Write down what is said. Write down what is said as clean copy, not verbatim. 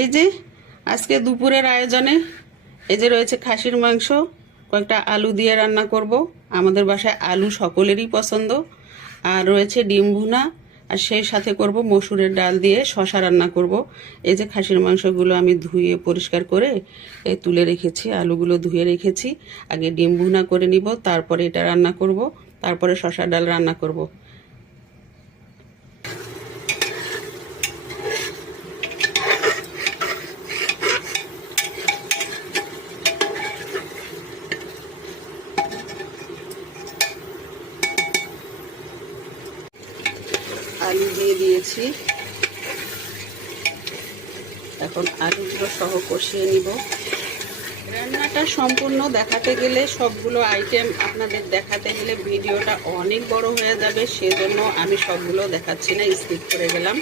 এই যে আজকে দুপুরের আয়োজনে এই যে রয়েছে খাসির মাংস, কয়েকটা আলু দিয়ে রান্না করব। আমাদের বাসায় আলু সকলেরই পছন্দ। আর রয়েছে ডিম ভুনা, আর সেই সাথে করব মসুরের ডাল দিয়ে শশা রান্না করব। এই যে খাসির মাংসগুলো আমি ধুয়ে পরিষ্কার করে তুলে রেখেছি, আলুগুলো ধুয়ে রেখেছি। আগে ডিম ভুনা করে নিব, তারপরে এটা রান্না করব, তারপরে শশার ডাল রান্না করব। আলু দিয়ে দিয়েছি, এখন আলুগুলো সহ কষিয়ে নিব। রান্নাটা সম্পূর্ণ দেখাতে গেলে, সবগুলো আইটেম আপনাদের দেখাতে গেলে ভিডিওটা অনেক বড় হয়ে যাবে, সেজন্য আমি সবগুলো দেখাচ্ছি না, স্কিপ করে গেলাম।